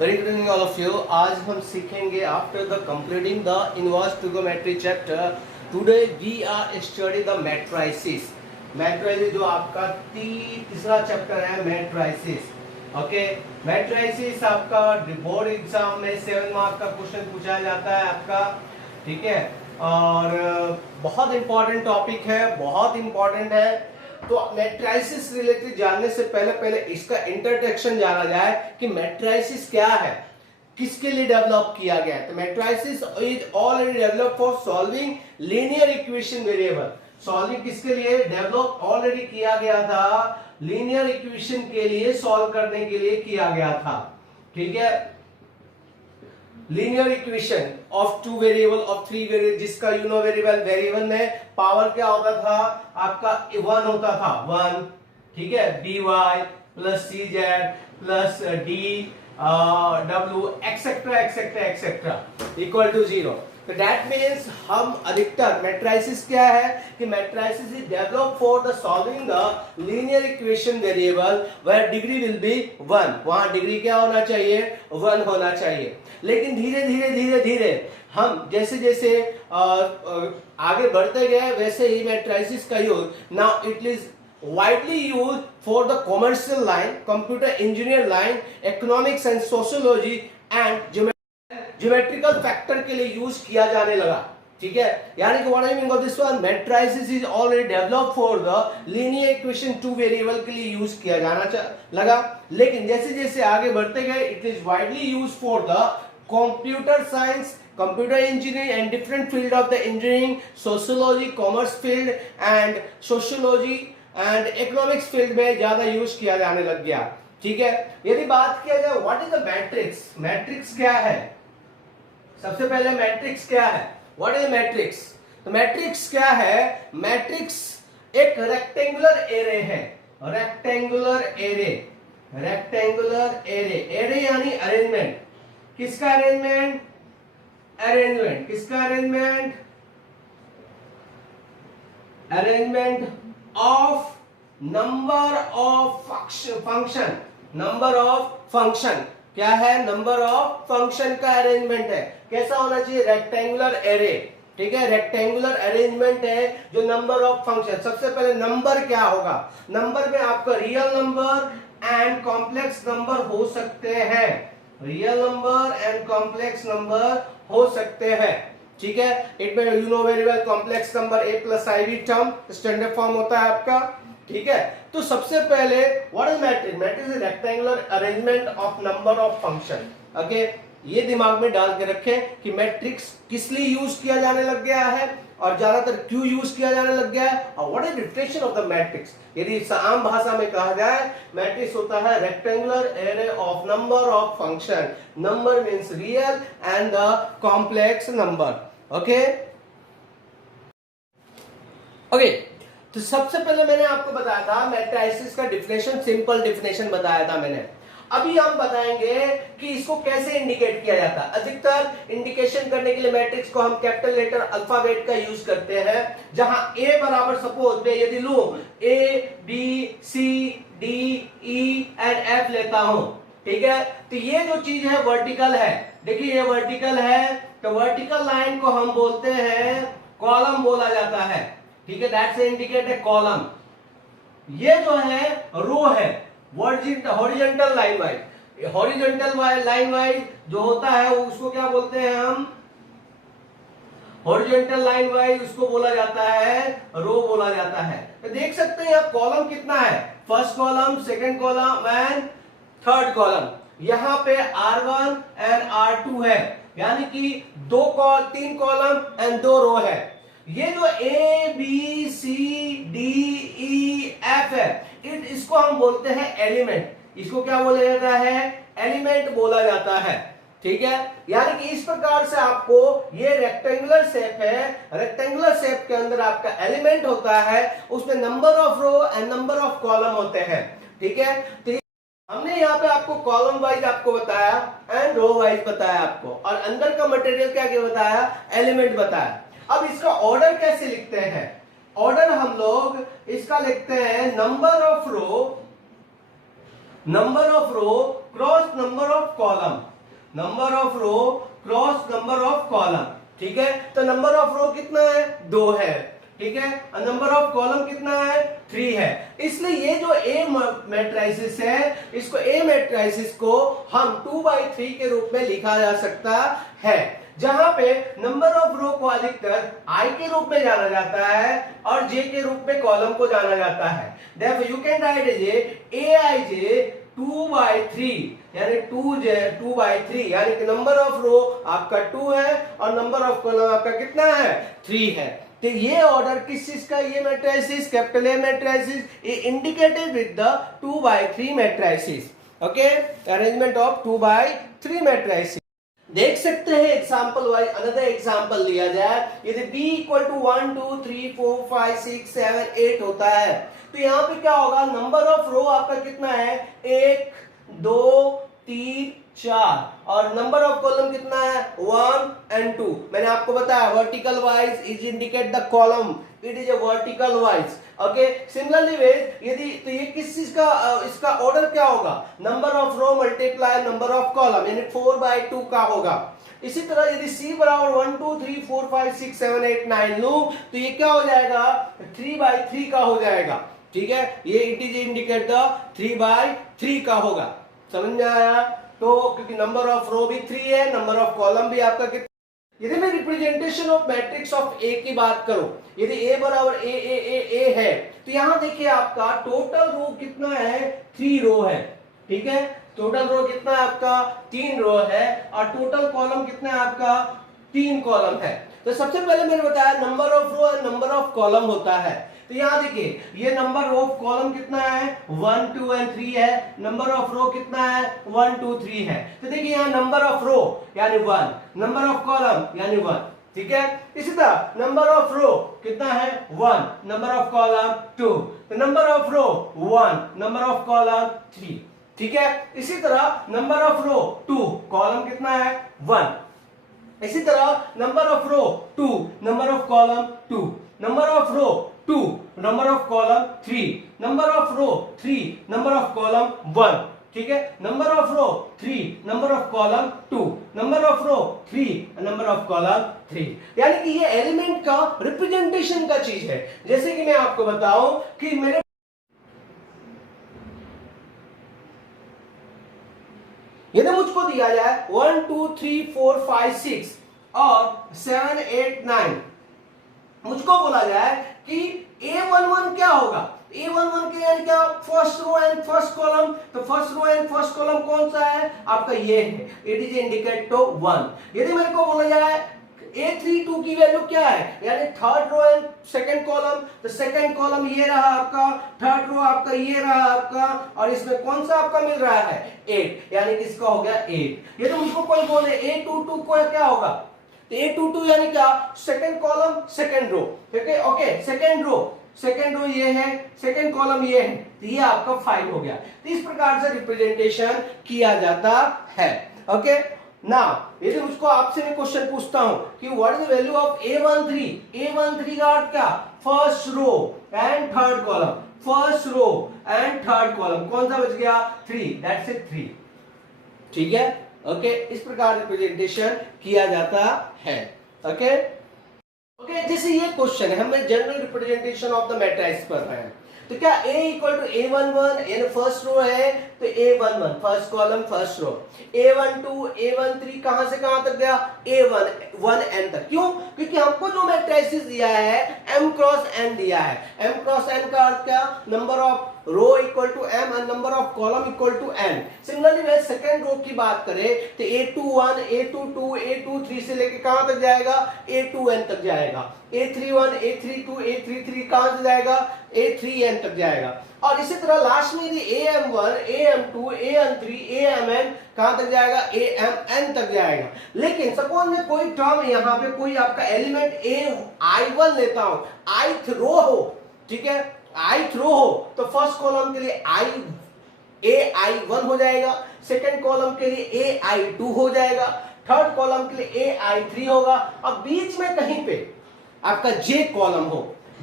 Very good evening all of you. आज हम सीखेंगे after the completing the inverse trigonometry chapter today we are study the matrices. Matrices जो आपका तीसरा chapter है मैट्रिसेस। ओके, मैट्रिसेस आपका बोर्ड एग्जाम में 7 मार्क का क्वेश्चन पूछा जाता है आपका, ठीक है, और बहुत इंपॉर्टेंट टॉपिक है, बहुत इंपॉर्टेंट है। तो मैट्रिसेस रिलेटेड जानने से पहले इसका इंट्रोडक्शन जाना जाए कि मैट्रिसेस क्या है, किसके लिए डेवलप किया गया है। तो matrices is already develop for solving linear equation variable. Solving किसके लिए डेवलप ऑलरेडी किया गया था? लीनियर इक्वेशन के लिए, सॉल्व करने के लिए किया गया था, ठीक है। Linear equation of 2 variable of 3 variable, जिसका वेरिएबल में पावर क्या होता था आपका? 1 होता था, 1, ठीक है। by plus cz plus w etcetera etcetera etcetera equal to 0। तो दैट मीन्स हम अधिकतर मैट्रिसेस क्या है कि matrices is develop for the solving the linear equation variable where degree will be 1। वहां डिग्री क्या होना चाहिए? 1 होना चाहिए। लेकिन धीरे धीरे हम जैसे जैसे आगे बढ़ते गए वैसे ही मैट्रिसेस का use now it is widely used for the commercial line, computer engineer line, economics and sociology and geometrical factor के लिए यूज किया जाने लगा, ठीक है। यानी कि what I mean by this one, matrices is already developed for the linear equation 2 variable के लिए यूज किया जाना लगा। लेकिन जैसे जैसे आगे बढ़ते गए it is widely used for the computer science, computer engineering and different field of the engineering, sociology, commerce field and sociology and economics field में ज्यादा यूज किया जाने लग गया, ठीक है। यदि बात किया जाए what is the matrix, matrix क्या है? सबसे पहले मैट्रिक्स क्या है? What is matrix? तो मैट्रिक्स क्या है? मैट्रिक्स एक रेक्टेंगुलर एरे है, rectangular array, rectangular array, array यानी अरेंजमेंट। किसका अरेंजमेंट? अरेंजमेंट किसका arrangement? Arrangement of number of function, number of function क्या है? नंबर ऑफ फंक्शन का अरेंजमेंट है। कैसा होना चाहिए? रेक्टेंगुलर एरे, ठीक है। रेक्टेंगुलर अरेंजमेंट है जो नंबर ऑफ फंक्शन। सबसे पहले नंबर क्या होगा? नंबर में आपका real number and complex number हो सकते हैं, real number and complex number हो सकते हैं, ठीक है। इट में you know very well complex number a plus iv term standard form होता है आपका, ठीक है। तो सबसे पहले what is matrix? Matrix is rectangular arrangement of number of function. Okay, ये दिमाग में डाल के रखें कि मैट्रिक्स किस लिए यूज किया जाने लग गया है और ज्यादातर क्यों यूज किया जाने लग गया है, और what is definition of the matrix. यदि आम भाषा में कहा जाए, मैट्रिक्स होता है rectangular array of number of function. Number means real and the complex number. Okay okay, तो सबसे पहले मैंने आपको बताया था मैट्रिसेस का डिफिनेशन, सिंपल डिफिनेशन बताया था मैंने। अभी हम बताएंगे कि इसको कैसे इंडिकेट किया जाता है। अधिकतर इंडिकेशन करने के लिए मैट्रिक्स को हम कैपिटल लेटर अल्फाबेट का यूज करते हैं, जहां ए बराबर सपोज मैं यदि लूं A B C D E and F लेता हूं, ठीक है। तो ये जो चीज है वर्टिकल है, देखिए ये वर्टिकल है, तो वर्टिकल लाइन को हम बोलते हैं कॉलम बोला जाता है, ठीक है। That's indicate a column. ये जो है रो है, horizontal line wise, horizontal line wise जो होता है उसको क्या बोलते हैं हम? हॉरिजॉन्टल लाइन वाइज उसको बोला जाता है रो बोला जाता है। तो देख सकते हैं आप कॉलम कितना है, first column, second column and third column. यहां पे R1 एंड R2 है, यानी कि 3 कॉलम एंड 2 रो है। ये जो A B C D E F है, इसको हम बोलते हैं एलिमेंट। इसको क्या बोला जाता है? एलिमेंट बोला जाता है, ठीक है। यानी कि इस प्रकार से आपको ये रेक्टेंगुलर शेप है, रेक्टेंगुलर शेप के अंदर आपका एलिमेंट होता है, उसमें number of row and number of column होते हैं, ठीक है। तो हमने यहाँ पे आपको कॉलम वाइज आपको बताया एंड रो वाइज बताया आपको, और अंदर का मटेरियल क्या क्या बताया? एलिमेंट बताया। अब इसका ऑर्डर कैसे लिखते हैं? ऑर्डर हम लोग इसका लिखते हैं number of row cross number of column, number of row cross number of column, ठीक है। तो नंबर ऑफ रो कितना है, 2 है, ठीक है। और नंबर ऑफ कॉलम कितना है, 3 है। इसलिए ये जो ए मैट्रिसेस है, इसको ए मैट्रिसेस को हम 2/3 के रूप में लिखा जा सकता है, जहां पे नंबर ऑफ रो को अधिकतर आई के रूप में जाना जाता है और जे के रूप में कॉलम को जाना जाता है। Therefore you can write aij 2/3 यानी 2/3 यानी कि नंबर ऑफ रो आपका 2 है और नंबर ऑफ कॉलम आपका कितना है, 3 है। तो ये ऑर्डर किस चीज का, ये matrices capital A matrices indicated with the 2/3 matrices, okay, arrangement of 2/3 matrices. देख सकते हैं एग्जांपल वाइज, अनदर एग्जांपल लिया जाए, यदि b इक्वल टू 1 2 3 4 5 6 7 8 होता है, तो यहाँ पे क्या होगा, नंबर ऑफ रो आपका कितना है, 1 2 3 4 और नंबर ऑफ कॉलम कितना है, 1 and 2। मैंने आपको बताया vertical wise is indicate the column, it is a vertical wise, okay. Similarly वेज यदि, तो ये किस चीज का, इसका ऑर्डर क्या होगा, number of row multiply number of column यानी 4/2 का होगा। इसी तरह यदि c बराबर 1 2 3 4 5 6 7 8 9 लूं, तो ये क्या हो जाएगा, 3/3 का हो जाएगा, ठीक है। ये इट इज इंडिकेट द 3/3 का होगा, समझ में आया। तो क्योंकि नंबर ऑफ रो भी 3 है, नंबर ऑफ कॉलम भी आपका कितना। यदि मैं रिप्रेजेंटेशन ऑफ मैट्रिक्स ऑफ ए की बात करूं, यदि ए बराबर ए है, तो यहां देखिए आपका टोटल रो कितना है, 3 रो है, ठीक है। टोटल रो कितना है आपका, 3 रो है और टोटल कॉलम कितना है आपका, 3 कॉलम है। तो सबसे पहले मैंने बताया नंबर ऑफ रो और नंबर ऑफ कॉलम होता है। तो यहां देखिए ये नंबर ऑफ कॉलम कितना है, 1 2 and 3 है, नंबर ऑफ रो कितना है, 1 2 3 है। तो देखिए यहाँ नंबर ऑफ रो यानी 1, नंबर ऑफ कॉलम यानी 1, ठीक है। इसी तरह नंबर ऑफ रो कितना है, 1, नंबर ऑफ कॉलम 2, तो number of row 1, number of column 3, ठीक है। इसी तरह नंबर ऑफ रो 2, कॉलम कितना है, 1। इसी तरह number of row 2, number of column 2, number of row 2, number of column 3, number of row 3, number of column 1, ठीक है। Number of row 3, number of column 2, number of row 3, number of column 3। यानी कि ये element का representation का चीज है। जैसे कि मैं आपको बताऊं कि मेरे यदि मुझको दिया जाए 1 2 3 4 5 6 और 7 8 9, मुझको बोला जाए कि A11 क्या होगा, A11 के यानी क्या, first row and first column. तो first row and first column कौन सा है आपका, ये है, इट इज इंडिकेट टू 1। यदि मेरे को बोला जाए A32 की वैल्यू क्या है, यानी third row and second column, तो सेकंड कॉलम ये रहा आपका, थर्ड रो आपका ये रहा आपका, और इसमें कौन सा आपका मिल रहा है, 8, यानी कि इसका हो गया 8। ये तो मुझको कोई बोले A22 को क्या होगा, तो A22 यानी क्या, सेकंड कॉलम सेकंड रो, ठीक है, ओके। सेकंड रो ये है, सेकंड कॉलम ये है, तो ये आपका 5 हो गया। तो इस प्रकार से रिप्रेजेंटेशन किया जाता है, ओके। नाउ यदि मुझको आपसे मैं क्वेश्चन पूछता हूं कि what is the value of A13 का अर्थ क्या, first row and third column, first row and third column, कौन सा बच गया, 3, दैट्स इट 3, ठीक है, ओके। इस प्रकार रिप्रेजेंटेशन किया जाता है, ओके। ओके, जैसे ये क्वेश्चन है, हम general representation of the matrix पढ़ रहे हैं, तो क्या A इक्वल टू A11 यानी फर्स्ट रो है, तो A11 फर्स्ट कॉलम फर्स्ट रो, A12 A13 कहां से कहां तक गया, A1 तक। क्यों, क्योंकि हमको जो मैट्रिसेस दिया है M क्रॉस N दिया है। M क्रॉस N का अर्थ क्या, number of row equal to M and number of column equal to N। Similarly we second row की बात करें तो A21 A22 A23 से लेके कहां तक जाएगा, A2N तक जाएगा। A31 A32 A33 कहां से जाएगा, A3N तक जाएगा। और इसी तरह लास्ट में यदि AM1 AM2 AM3 AMN कहां तक जाएगा, AMN तक जाएगा। लेकिन सपोज में कोई टर्म यहाँ पे कोई आपका एलिमेंट I1 लेता हूं, ith रो हो, ठीक है, ith रो हो, तो फर्स्ट कॉलम के लिए AI1 हो जाएगा, सेकंड कॉलम के लिए AI2 हो जाएगा, थर्ड कॉलम के लिए AI3 होगा, और बीच में कहीं पे आपका J कॉलम हो,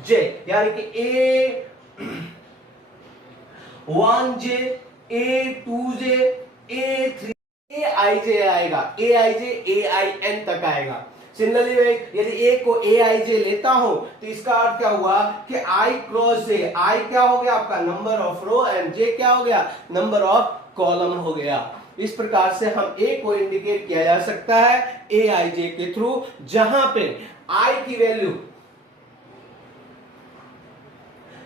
J यानी कि A1J A2J A3 A I जे आएगा, ए I J A I N तक आएगा। सिमिलरली यदि ए को ए आई जे लेता हूं तो इसका अर्थ क्या हुआ कि आई क्रॉस जे, आई क्या हो गया आपका नंबर ऑफ रो एंड जे क्या हो गया नंबर ऑफ कॉलम हो गया। इस प्रकार से हम ए को इंडिकेट किया जा सकता है ए आई जे के थ्रू, जहां पे आई की वैल्यू,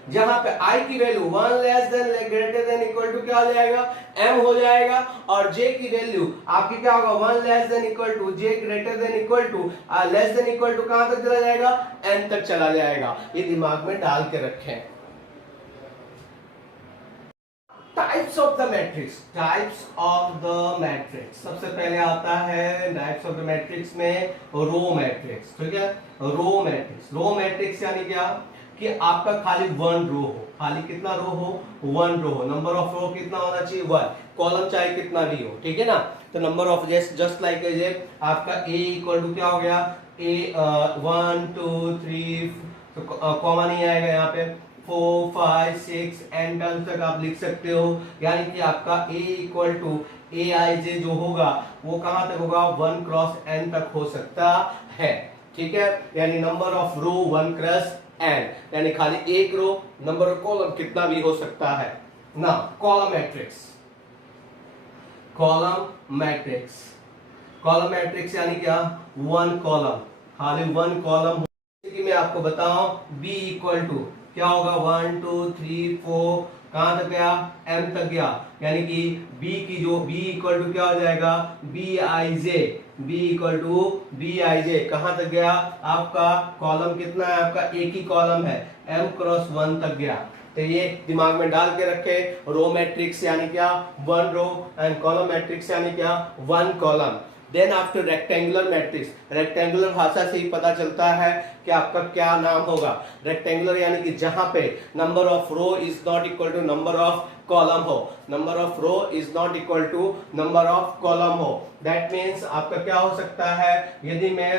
जहां पे i की value 1 less than greater than equal to क्या हो जाएगा m हो जाएगा, और j की वैल्यू आपकी क्या होगा 1 less than equal to j greater than equal to less than equal to कहां तक चला जाएगा n तक चला जाएगा। ये दिमाग में डाल के रखें। Types of the matrix, types of the matrix, सबसे पहले आता है टाइप्स ऑफ द मैट्रिक्स में रो मैट्रिक्स। ठीक है, रो मैट्रिक्स, रो मैट्रिक्स यानी क्या कि आपका खाली वन रो हो, खाली कितना रो हो वन रो हो, नंबर ऑफ रो कितना होना चाहिए वन, कॉलम चाहे कितना भी हो। ठीक है ना, तो नंबर ऑफ जस्ट लाइक आपका a इक्वल टू क्या हो गया a 1 2 3, तो कॉमा नहीं आएगा यहाँ पे 4 5 6 n टर्म्स तक आप लिख सकते हो, यानी कि आपका a equal to A I जे जो होगा वो कहां तक होगा 1 क्रॉस n तक हो सकता है। ठीक है, यानी number of row 1 cross n, यानी खाली एक रो, नंबर ऑफ कॉलम कितना भी हो सकता है ना। Column matrix, column matrix, column matrix यानी क्या वन कॉलम, खाली वन कॉलम। मैं आपको बताऊं b इक्वल टू क्या होगा 1 2 3 4 कहां तक गया m तक गया, यानी कि b की जो b इक्वल टू क्या हो जाएगा B I J, b equal to B I J कहां तक गया आपका कॉलम कितना है आपका एक ही कॉलम है m क्रॉस 1 तक गया। तो ये दिमाग में डाल के रखे, रो मैट्रिक्स यानी क्या one row and column matrix यानी क्या one column. Then after rectangular matrix, rectangular भाषा से ही पता चलता है कि आपका क्या नाम होगा। रेक्टेंगुलर यानी कि जहां पे number of row is not equal to number of column हो, number of row is not equal to number of column हो। दैट मीन्स आपका क्या हो सकता है, यदि मैं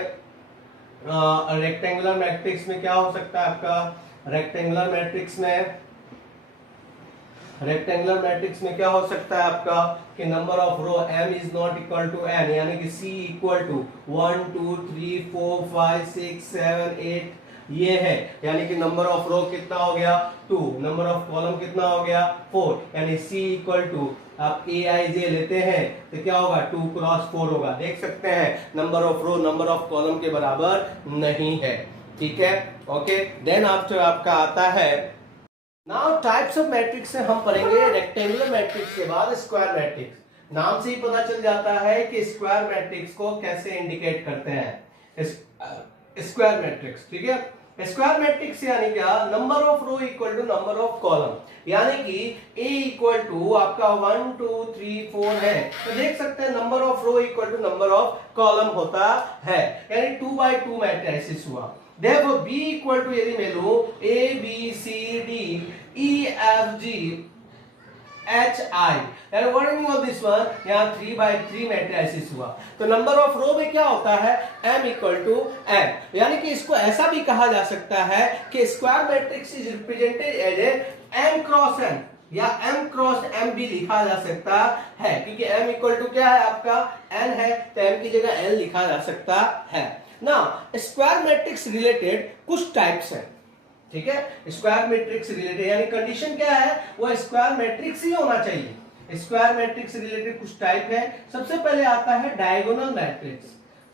रेक्टेंगुलर मैट्रिक्स में क्या हो सकता है आपका रेक्टेंगुलर मैट्रिक्स में, रेक्टेंगुलर मैट्रिक्स में क्या हो सकता है आपका कि number of row m is not equal to n, यानी कि c इक्वल टू 1 2 3 4 5 6 7 8 ये है, यानी कि नंबर ऑफ रो कितना हो गया 2, नंबर ऑफ कॉलम कितना हो गया 4, यानी c इक्वल टू आप ए आई जे लेते हैं तो क्या होगा 2 क्रॉस 4 होगा। देख सकते हैं number of row number of column के बराबर नहीं है। ठीक है, ओके। देन आफ्टर आपका आता है नाउ टाइप्स ऑफ मैट्रिक्स से हम पढ़ेंगे रेक्टेंगुलर मैट्रिक्स के बाद स्क्वायर मैट्रिक्स। नाम से ही पता चल जाता है कि स्क्वायर मैट्रिक्स को कैसे इंडिकेट करते हैं, स्क्वायर मैट्रिक्स। ठीक है, स्क्वायर मैट्रिक्स यानी क्या number of row equal to number of column, यानी कि a इक्वल टू आपका 1 2 3 4 है, तो देख सकते हैं number of row equal to number of column होता है, यानी 2 by 2 मैट्रिक्स हुआ। Therefore b इक्वल टू यदि मैं लूं a b c d e f g h i, and what is of this one, यहाँ 3 by 3 मैट्रिक्स हुआ। तो नंबर ऑफ रो में क्या होता है m इक्वल टू n, यानी कि इसको ऐसा भी कहा जा सकता है कि square matrix is represented as a m cross n, या m क्रॉस m भी लिखा जा सकता है, क्योंकि m इक्वल टू क्या है आपका n है, तो m की जगह n लिखा जा सकता है ना। स्क्वायर मैट्रिक्स रिलेटेड कुछ टाइप्स हैं। ठीक है, स्क्वायर मैट्रिक्स रिलेटेड यानी कंडीशन क्या है वो स्क्वायर मैट्रिक्स ही होना चाहिए। स्क्वायर मैट्रिक्स रिलेटेड कुछ टाइप है। सबसे पहले आता है डायगोनल मैट्रिक्स।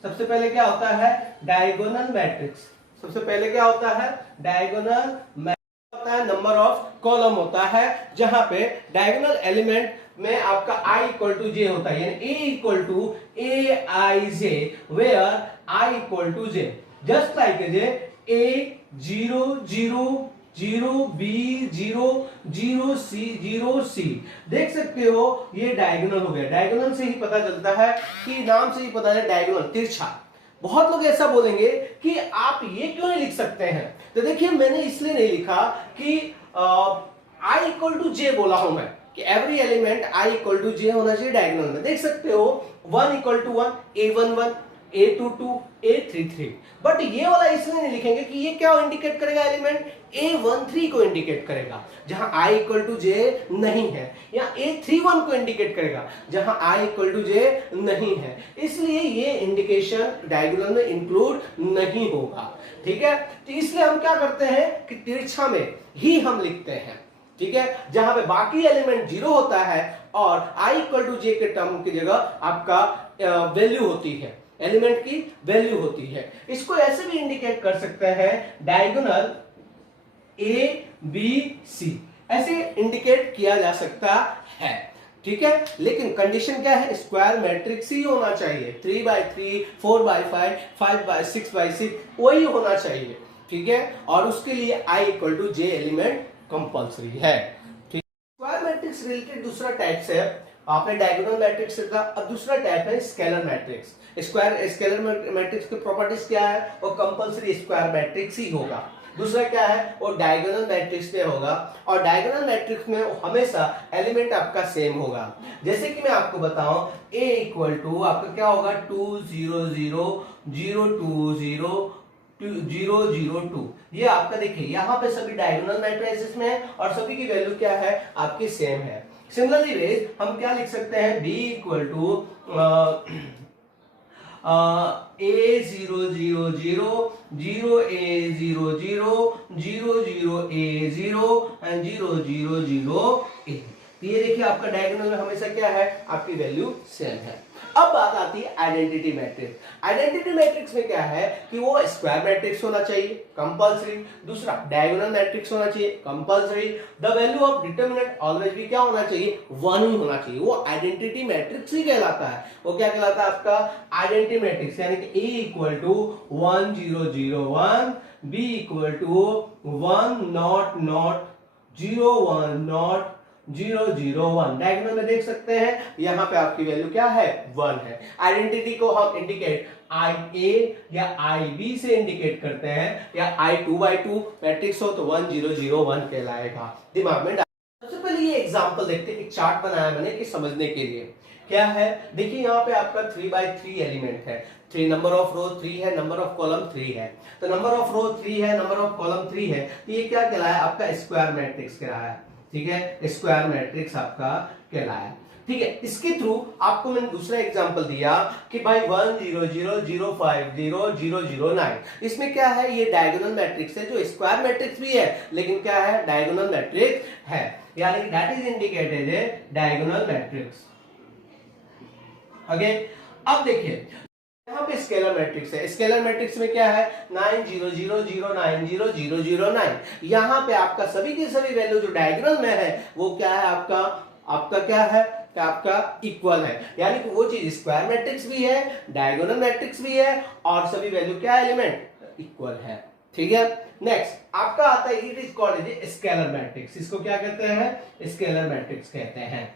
सबसे पहले क्या होता है डायगोनल मैट्रिक्स, सबसे पहले क्या होता है डायगोनल मैट्रिक्स होता है, नंबर ऑफ कॉलम होता है, जहां पे डायगोनल एलिमेंट में आपका i इक्वल टू जे होता है, यानी a equal to A I J where i equal to J, just like J a 0 0 0 b 0 0 c। देख सकते हो ये डायगोनल हो गया। डायगोनल से ही पता चलता है कि नाम से ही पता है डायगोनल तिरछा। बहुत लोग ऐसा बोलेंगे कि आप ये क्यों नहीं लिख सकते हैं, तो देखिए मैंने इसलिए नहीं लिखा कि i इक्वल टू जे बोला हूं मैं कि every element i equal to J होना चाहिए डायगोनल में। देख सकते हो 1 equal to 1 a11, A22 A33, but ये वाला इसलिए नहीं लिखेंगे कि ये क्या इंडिकेट करेगा एलिमेंट A13 को इंडिकेट करेगा जहां I इक्वल टू J नहीं है, या A31 को इंडिकेट करेगा जहां I इक्वल टू J नहीं है, इसलिए ये इंडिकेशन डायगोनल में इंक्लूड नहीं होगा। ठीक है, तो इसलिए हम क्या करते हैं कि तिरछा में ही हम लिखते हैं। ठीक है, जहां पे बाकी एलिमेंट जीरो होता है और I इक्वल टू J के टर्म की जगह आपका वैल्यू होती है, एलिमेंट की वैल्यू होती है। इसको ऐसे भी इंडिकेट कर सकते हैं डायगोनल A B C, ऐसे इंडिकेट किया जा सकता है। ठीक है, लेकिन कंडीशन क्या है, स्क्वायर मैट्रिक्स ही होना चाहिए, 3x3 4x5 5x6 वही होना चाहिए। ठीक है, और उसके लिए I equal to J element compulsory है। ठीक, स्क्वायर मैट्रिक्स रिलेटेड दूसरा टाइप है, आपने डायगोनल मैट्रिक्स देखा, अब दूसरा टाइप है स्केलर मैट्रिक्स। स्केलर मैट्रिक्स की प्रॉपर्टीज क्या है, वो कंपल्सरी स्क्वायर मैट्रिक्स ही होगा। दूसरा क्या है, वो डायगोनल मैट्रिक्स में होगा, और डायगोनल मैट्रिक्स में हमेशा एलिमेंट आपका सेम होगा। जैसे कि मैं आपको बताऊं, A इक्वल टू आपका क्या होगा, 2 0 0 0 2 0 0 0 2, ये आपका देखिए यहाँ पे सभी डायगोनल मैट्रिसेस में है और सभी की वैल्यू क्या है, आपकी सेम है। सिमिलरली वेज हम क्या लिख सकते हैं, B equal to A0 0 0 0 A0 0 0 0 A0 and 0 0 0 A। ये देखिए आपका डायगोनल में हमेशा क्या है, आपकी वैल्यू सेम है। अब बात आती है आइडेंटिटी मैट्रिक्स। आइडेंटिटी मैट्रिक्स में क्या है कि वो स्क्वायर मैट्रिक्स होना चाहिए कंपल्सरी, दूसरा डायगोनल मैट्रिक्स होना चाहिए compulsory, the value of determinant always भी क्या होना चाहिए, 1 ही होना चाहिए। वो आइडेंटिटी मैट्रिक्स ही कहलाता है। वो क्या कहलाता है, आपका आइडेंटिटी मैट्रिक्स, यानी कि A equal to 1 0 0 1, B equal to 1 0 0 0 1 0 0 0 1। Diagonal में देख सकते हैं यहां पे आपकी वैल्यू क्या है, 1 है। आइडेंटिटी को हम इंडिकेट IA या IB से इंडिकेट करते हैं, या I2/2 मैट्रिक्स हो तो 1 0 0 1 कहलाएगा। दिमाग में सबसे पहले ये एग्जांपल देखते हैं, एक चार्ट बनाया मैंने कि समझने के लिए। क्या है, देखिए यहाँ पे आपका 3/3 एलिमेंट है, 3 नंबर ऑफ रो 3 है, नंबर ऑफ कॉलम 3 है। तो नंबर ऑफ रो 3 है, नंबर ऑफ कॉलम 3 है, तो ये क्या कहलाया, आपका स्क्वायर मैट्रिक्स कहलाया। ठीक है, स्क्वायर मैट्रिक्स आपका कहलाया। ठीक है, इसके थ्रू आपको मैंने दूसरा एग्जांपल दिया कि भाई 1 0 0 0 5 0 0 0 9, इसमें क्या है, ये डायगोनल मैट्रिक्स है, जो स्क्वायर मैट्रिक्स भी है लेकिन क्या है, डायगोनल मैट्रिक्स है, यानी कि that is indicated A diagonal matrix. Okay, अब देखिए यहाँ पे स्केलर मैट्रिक्स है। स्केलर मैट्रिक्स में क्या है, 9 0 0 0 9 0 0 0 9। यहाँ पे आपका सभी की सभी वैल्यू जो डायगोनल में है वो क्या है, आपका क्या है, कि आपका इक्वल है, यानी कि वो चीज स्क्वायर मैट्रिक्स भी है, डायगोनल मैट्रिक्स भी है, और सभी वैल्यू क्या एलिमेंट इक्वल है। ठीक है, नेक्स्ट आपका आता है, it is called scalar matrix. इसको क्या कहते हैं, स्केलर मैट्रिक्स कहते हैं।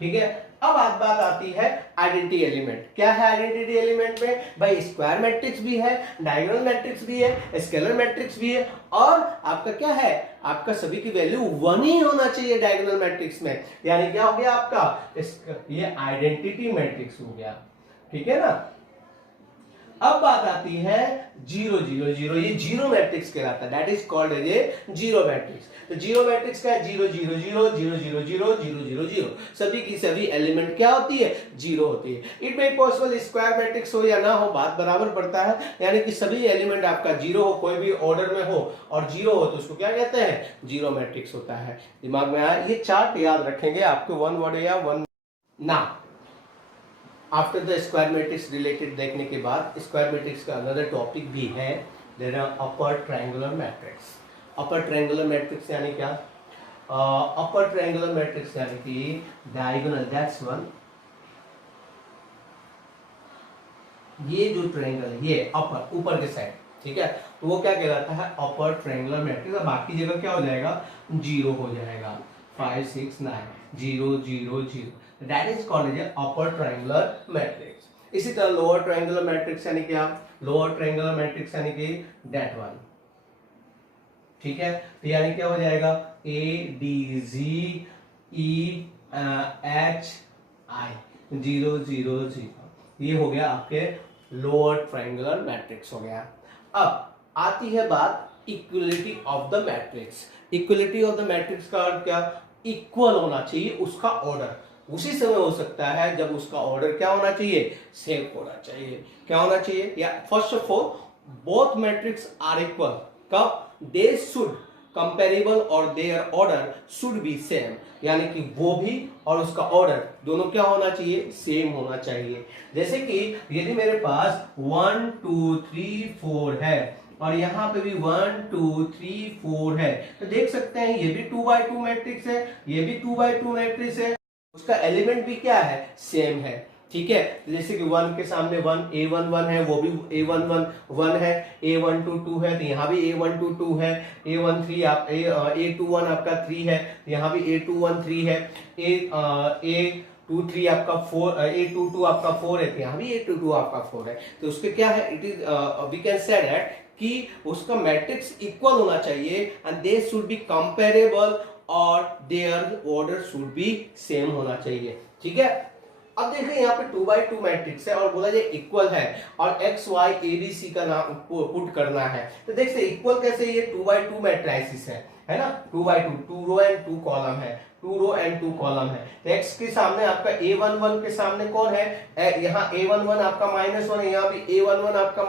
ठीक है, अब बात आती है आइडेंटिटी एलिमेंट। क्या है आइडेंटिटी एलिमेंट में, भाई स्क्वायर मैट्रिक्स भी है, डायगोनल मैट्रिक्स भी है, स्केलर मैट्रिक्स भी है, और आपका क्या है, आपका सभी की वैल्यू 1 ही होना चाहिए डायगोनल मैट्रिक्स में, यानी क्या हो गया आपका, ये आइडेंटिटी मैट्रिक्स हो गया। ठीक है ना। अब बात आती है 0 0 0, ये जीरो मैट्रिक्स कहलाता है, that is called as a zero matrix. तो जीरो मैट्रिक्स का 0 0 0 0 0 0 0 0 0, सभी की सभी एलिमेंट क्या होती है, जीरो होती है। It may possible square matrix हो या ना हो, बात बराबर पड़ता है, यानी कि सभी एलिमेंट आपका जीरो हो, कोई भी ऑर्डर में हो और जीरो हो तो उसको क्या कहते हैं, जीरो मैट्रिक्स होता है। दिमाग में आया, ये चार्ट याद रखेंगे आपको, 1 वर्ड या 1 ना। After the square matrix related देखने के बाद स्क्वायर मैट्रिक्स का अनदर टॉपिक भी है, there are upper triangular matrix. Upper triangular matrix यानी क्या, अपर ट्रायंगुलर मैट्रिक्स यानी कि डायगोनल, दैट्स वन, ये जो ट्रायंगल है ये अपर ऊपर के साइड, ठीक है, तो वो क्या कहलाता है, अपर ट्रायंगुलर मैट्रिक्स। बाकी जगह क्या हो जाएगा, जीरो हो जाएगा, 5 6 9 0 0 0, that is called as upper triangular matrix. इसी तरह लोअर ट्रायंगुलर मैट्रिक्स यानी क्या, लोअर ट्रायंगुलर मैट्रिक्स यानी कि दैट वन। ठीक है, तो यानी क्या हो जाएगा, ADG EH I 0 0 0, ये हो गया आपके लोअर ट्रायंगुलर मैट्रिक्स हो गया। अब आती है बात equality of the matrix. Equality of the matrix का अर्थ क्या? इक्वल होना चाहिए उसका ऑर्डर। उसी समय हो सकता है जब उसका ऑर्डर क्या होना चाहिए? सेम होना चाहिए। क्या होना चाहिए? या first of all both matrix are equal. कब? दे शुड कंपेरेबल और their order should be same, यानी कि वो भी और उसका ऑर्डर दोनों क्या होना चाहिए? सेम होना चाहिए। जैसे कि यदि मेरे पास 1 2 3 4 है और यहाँ पे भी 1 2 3 4 है, तो देख सकते हैं ये भी 2x2 मैट्रिक्स है, ये भी 2x2 मैट्रिक्स है, उसका एलिमेंट भी क्या है? सेम है। ठीक है, तो जैसे कि 1 के सामने 1 A11 है, वो भी A11 1 है, A12 2 है, तो यहाँ भी A12 2 है, A13 आप A21 आपका 3 है, यहाँ भी A21 3 है, A23 आपका 4, A22 आपका 4 है, तो यहाँ भी A22 आपका 4 है। तो उसके क्या है? It is we can say that कि उसका मैट्रिक्स इक्वल होना चाहिए and they should be comparable और their order should be same होना चाहिए। ठीक है, अब देखिए यहाँ पे 2x2 मैट्रिक्स है और बोला जाए इक्वल है और x y a b c का नाम पुट करना है, तो देख से इक्वल कैसे? ये 2x2 मैट्रिक्स है ना, 2x2, 2 रो एंड 2 कॉलम है, 2 रो एंड 2 कॉलम है। तो x के सामने आपका A11 के सामने कौन है? यहाँ A11 आपका -1 है, यहाँ भी A11 आपका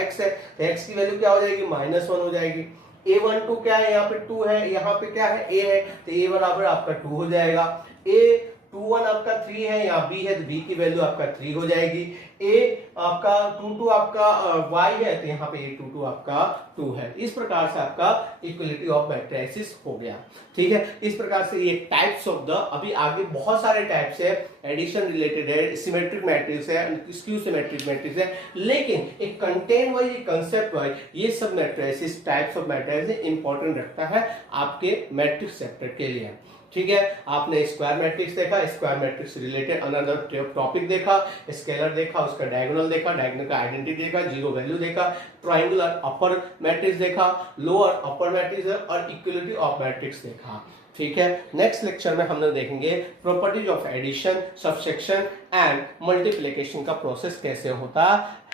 x है, तो x की वैल्यू क्या हो जाएगी? -1 हो जाएगी। A12 क्या है? यहाँ पे 2 है, यहाँ पे क्या है? a है, तो a बराबर आपका 2 हो जाएगा। A21 आपका 3 है, यहाँ b है, तो b की वैल्यू आपका 3 हो जाएगी। a आपका 22 आपका y है, तो यहाँ पे A22 आपका 2 है। इस प्रकार से आपका इक्वलिटी ऑफ मैट्रिसेस हो गया। ठीक है, इस प्रकार से ये टाइप्स ऑफ द, अभी आगे बहुत सारे टाइप्स है, एडिशन रिलेटेड है, सिमेट्रिक मैट्रिक्स है, स्क्यू सिमेट्रिक मैट्रिक्स है, लेकिन एक कंटेंट वाइज, एक कंसेप्ट वाइज ये सब matrices, types of matrices important रखता है आपके मैट्रिक्स चैप्टर के लिए। ठीक है, आपने स्क्वायर मैट्रिक्स देखा, square matrix related another topic देखा, स्केलर देखा, उसका डायगोनल देखा, डायगोनल का आइडेंटिटी देखा, जीरो वैल्यू देखा, ट्रायंगुलर अपर मैट्रिक्स देखा, लोअर अपर मैट्रिक्स और इक्वलिटी ऑफ मैट्रिक्स देखा। ठीक है, नेक्स्ट लेक्चर में हम लोग देखेंगे properties of addition, subtraction and multiplication का प्रोसेस कैसे होता